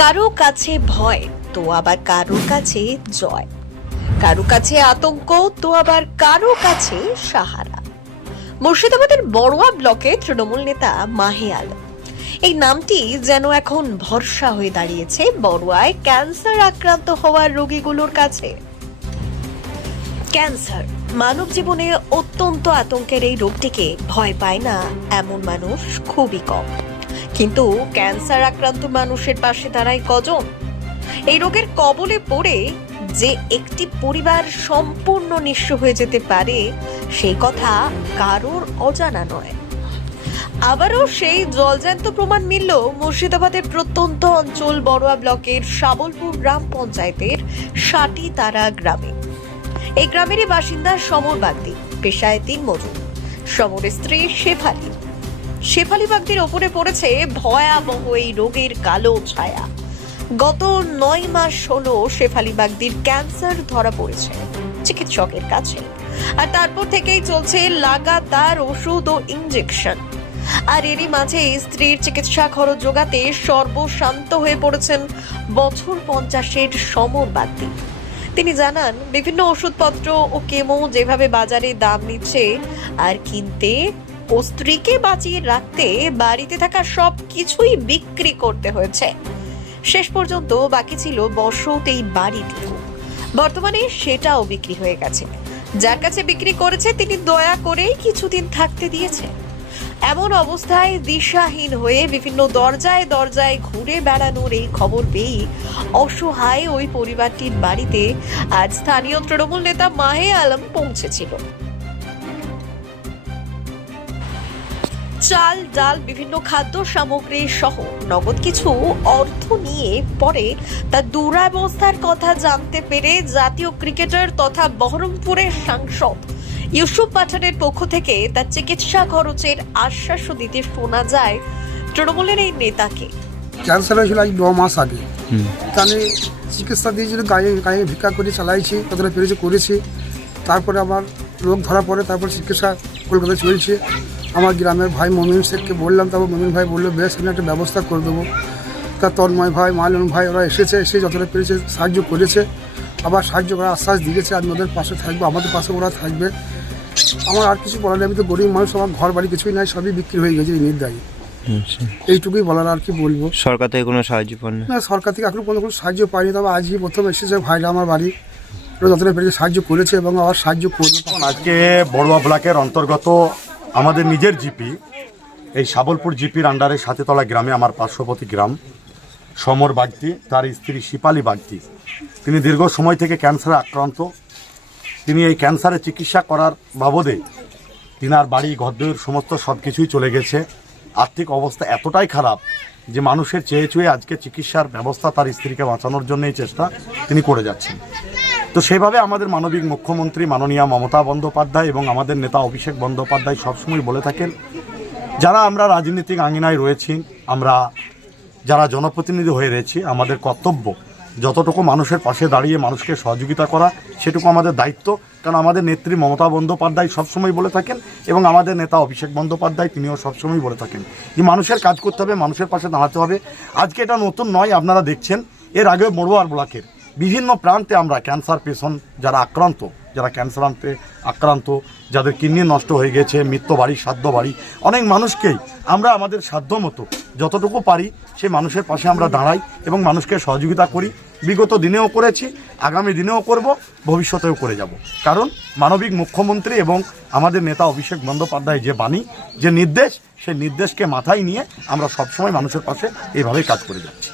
কারও কাছে ভয়, তো আবার কারও কাছে জয়। কারও কাছে আতঙ্ক, তো আবার কারও কাছে সাহারা। মুর্শিদাবাদের বড়ুয়া ব্লকে তৃণমূল নেতা মাহে আলম। এই নামটি যেন এখন ভরসা হয়ে দাঁড়িয়েছে বড়ুয়ায় ক্যান্সার আক্রান্ত হওয়ার রোগীগুলোর কাছে। ক্যান্সার, মানব জীবনে অত্যন্ত আতঙ্কের এই রোগটিকে ভয় পায় না এমন মানুষ খুবই কম। কিন্তু ক্যান্সার আক্রান্ত মানুষের পাশে দাঁড়ায় কজন? এই রোগের কবলে পড়ে যে একটি পরিবার সম্পূর্ণ নিঃস্ব হয়ে যেতে পারে, সেই কথা কারোর অজানা নয়। আবারও সেই জলজ্যান্ত প্রমাণ মিলল মুর্শিদাবাদের প্রত্যন্ত অঞ্চল বড়ুয়া ব্লকের শাবলপুর গ্রাম পঞ্চায়েতের সাটি তারা গ্রামে। এই গ্রামেরই বাসিন্দা সমর বাগদি, পেশায় তিন মজুর। সমরের স্ত্রী শেফালি। শেফালি বাগদির ওপরে পড়েছে ভয়াবহ এই রোগের কালো ছায়া। গত নয় মাস হলো শেফালি বাগদির ক্যান্সার ধরা পড়েছে চিকিৎসকের কাছে। আর তারপর থেকেই চলছে লাগাতার ওষুধ ও ইঞ্জেকশন আর এরই মাঝে স্ত্রীর চিকিৎসা খরচ যোগাতে সর্বশান্ত হয়ে পড়েছেন বছর পঞ্চাশের সমর বাগদি। তিনি জানান, বিভিন্ন ওষুধপত্র ও কেমো যেভাবে বাজারে দাম নিচ্ছে, আর কিনতে ও স্ত্রীকে বাঁচিয়ে রাখতে বাড়িতে থাকা সব কিছুই বিক্রি করতে হয়েছে। শেষ পর্যন্ত বাকি ছিল বসত এই বাড়িটুকু। বর্তমানে সেটাও বিক্রি হয়ে গেছে। যার কাছে বিক্রি করেছে, তিনি দয়া করেই কিছুদিন থাকতে দিয়েছে। এমন অবস্থায় দিশাহীন হয়ে বিভিন্ন দরজায় দরজায় ঘুরে বেড়ানোর এই খবর পেয়েই অসহায় ওই পরিবারটির বাড়িতে আজ স্থানীয় তৃণমূল নেতা মাহে আলম পৌঁছেছিল। চাল ডাল বিভিন্ন খাদ্য সামগ্রী সহ নগদ কিছু অর্থ নিয়ে পরে তার দুরাবস্থার কথা জানতে পেরে জাতীয় ক্রিকেটার তথা বহরমপুরের সাংসদ ইউসুফ পাঠানের পক্ষ থেকে তার চিকিৎসা খরচের আশ্বাসও দিতে শোনা যায় তৃণমূলের এই নেতাকে। ক্যান্সার হয়েছিল আজ ন মাস আগে। তাহলে চিকিৎসা দিয়েছিল গায়ে গায়ে ভিক্ষা করে চালাইছি কতটা পেরেছে করেছি। তারপরে আমার রোগ ধরা পড়ে তারপর চিকিৎসা কলকাতায় চলছে। আমার গ্রামের ভাই মমিন শেখকে বললাম তারপর মমিন ভাই বলল বেশ আমি একটা ব্যবস্থা করে দেবো। তা তন্ময় ভাই মালন ভাই ওরা এসেছে এসে যতটা পেরেছে সাহায্য করেছে। আবার সাহায্য করার আশ্বাস দিয়েছে আমি ওদের পাশে থাকব আমাদের পাশে ওরা থাকবে। আমার আর কিছু বলার নেই আমি তো গরিব মানুষ আমার ঘর বাড়ি কিছুই নাই সবই বিক্রি হয়ে গেছে এই নির্দায়ী আচ্ছা। এইটুকুই বলার আর কি বলব। সরকার থেকে কোনো সাহায্য পান না? সরকার থেকে এখনও পর্যন্ত কোনো সাহায্য পাইনি তবে আজকে প্রথম এসেছে ভাইরা আমার বাড়ি। ওরা যতটা পেরেছে সাহায্য করেছে এবং আবার সাহায্য করবে। আজকে বড়ুয়া ব্লকের অন্তর্গত আমাদের নিজের জিপি, এই সাবলপুর জিপির আন্ডারে সাথেতলা গ্রামে আমার পার্শ্ববর্তী গ্রাম, সমর বাগদি তার স্ত্রী শিপালি বাগদি তিনি দীর্ঘ সময় থেকে ক্যান্সারে আক্রান্ত। তিনি এই ক্যান্সারে চিকিৎসা করার বাবদে তিনার বাড়ি ঘরদোর সমস্ত সব কিছুই চলে গেছে। আর্থিক অবস্থা এতটাই খারাপ যে মানুষের চেয়ে চুয়ে আজকে চিকিৎসার ব্যবস্থা তার স্ত্রীকে বাঁচানোর জন্যই চেষ্টা তিনি করে যাচ্ছেন। তো সেভাবে আমাদের মানবিক মুখ্যমন্ত্রী মাননীয়া মমতা বন্দ্যোপাধ্যায় এবং আমাদের নেতা অভিষেক বন্দ্যোপাধ্যায় সবসময় বলে থাকেন, যারা আমরা রাজনৈতিক আঙিনায় রয়েছি, আমরা যারা জনপ্রতিনিধি হয়ে রয়েছি, আমাদের কর্তব্য যতটুকু মানুষের পাশে দাঁড়িয়ে মানুষকে সহযোগিতা করা, সেটুকু আমাদের দায়িত্ব। কারণ আমাদের নেত্রী মমতা বন্দ্যোপাধ্যায় সবসময় বলে থাকেন এবং আমাদের নেতা অভিষেক বন্দ্যোপাধ্যায় তিনিও সবসময় বলে থাকেন। যে মানুষের কাজ করতে হবে, মানুষের পাশে দাঁড়াতে হবে। আজকে এটা নতুন নয়, আপনারা দেখছেন। এর আগে মড়ুয়ার ব্লকের বিভিন্ন প্রান্তে আমরা ক্যান্সার পেশেন্ট যারা আক্রান্ত, যারা ক্যান্সারান্তে আক্রান্ত, যাদের কিডনি নষ্ট হয়ে গেছে, মৃত্যু বাড়ি, সাধ্য বাড়ি, অনেক মানুষকেই আমরা আমাদের সাধ্য মতো যতটুকু পারি সেই মানুষের পাশে আমরা দাঁড়াই এবং মানুষকে সহযোগিতা করি। বিগত দিনেও করেছি, আগামী দিনেও করব, ভবিষ্যতেও করে যাব। কারণ মানবিক মুখ্যমন্ত্রী এবং আমাদের নেতা অভিষেক বন্দ্যোপাধ্যায় যে বাণী, যে নির্দেশ, সেই নির্দেশকে মাথায় নিয়ে আমরা সবসময় মানুষের পাশে এইভাবেই কাজ করে যাচ্ছি।